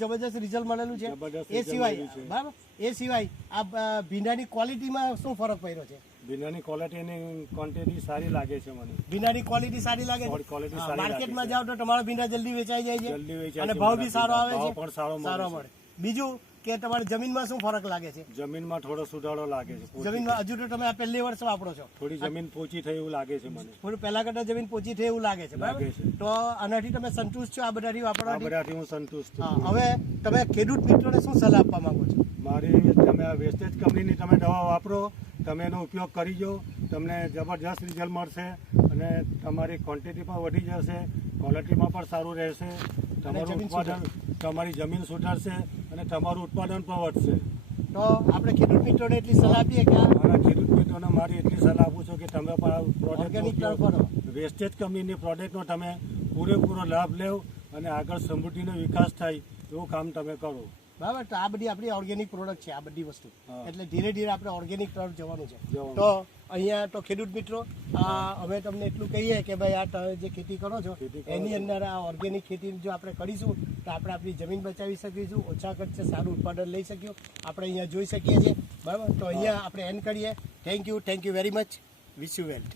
જબરજસ્ત રિઝલ્ટ મળેલું છે। એ સિવાય બરાબર, એ સિવાય આ ભીંડાની ક્વોલિટીમાં શું ફરક પડ્યો છે? ભીંડાની ક્વોલિટીની ક્વોન્ટિટી સારી લાગે છે મને। ભીંડાની ક્વોલિટી સારી લાગે છે। ક્વોલિટી સારી માર્કેટમાં જાવ તો તમારા ભીંડા જલ્દી વેચાઈ જાય છે જલ્દી વેચાય અને છે, ભાવ બી સારો આવે ભાવ છે, પણ સારો મળે। બીજું કે તમારી જમીનમાં શું ફરક લાગે છે? જમીનમાં થોડો સુધારો લાગે છે। જમીનમાં હજુ તો તમે આ પહેલી વર્ષ વાપરો છો, થોડી જમીન પોચી થઈ એવું લાગે છે મને। થોડું પહેલા કરતા જમીન પોચી થઈ એવું લાગે છે, બરાબર? તો આનાથી તમે સંતુષ્ટ છો? આ બધાથી આ વાપરવાથી? બધાથી હું સંતુષ્ટ છું। હા, હવે તમે ખેડૂત મિત્રોને શું સલાહ આપવા માંગો છો? મારી તમે આ વેસ્ટેજ કંપનીની તમે દવા વાપરો, તમે એનો ઉપયોગ કરીજો, તમને જબરજસ્ત રિઝલ્ટ મળશે અને તમારી ક્વોન્ટિટી પણ વધી જશે, ક્વોલિટીમાં પણ સારું રહેશે, તમારું ઉત્પાદન, તમારી જમીન સુધરશે અને તમારું ઉત્પાદન પણ વધશે। તો આપણે ખેડૂત મિત્રોને એટલી સલાહ આપીએ કે મારા ખેડૂત મિત્રોને મારી એટલી સલાહ આપું છું કે તમે પણ આ ઓર્ગેનિક પ્રોડક્ટ વેસ્ટેજ કંપનીની પ્રોડક્ટનો તમે પૂરેપૂરો લાભ લેવો અને આગળ સમૃદ્ધિનો વિકાસ થાય એવું કામ તમે કરો, બરાબર? તો આ બધી આપણી ઓર્ગેનિક પ્રોડક્ટ છે, આ બધી વસ્તુ, એટલે ધીરે ધીરે આપણે ઓર્ગેનિક તરફ જવાનું છે। તો અહીંયા તો ખેડૂત મિત્રો અમે તમને એટલું કહીએ કે ભાઈ આ તમે જે ખેતી કરો છો એની અંદર આ ઓર્ગેનિક ખેતી જો આપણે કરીશું તો આપણે આપણી જમીન બચાવી શકીશું, ઓછા ખર્ચે સારું ઉત્પાદન લઈ શકીએ, આપણે અહીંયા જોઈ શકીએ છીએ, બરાબર? તો અહીંયા આપણે એન્ડ કરીએ। Thank you very much, wish you well.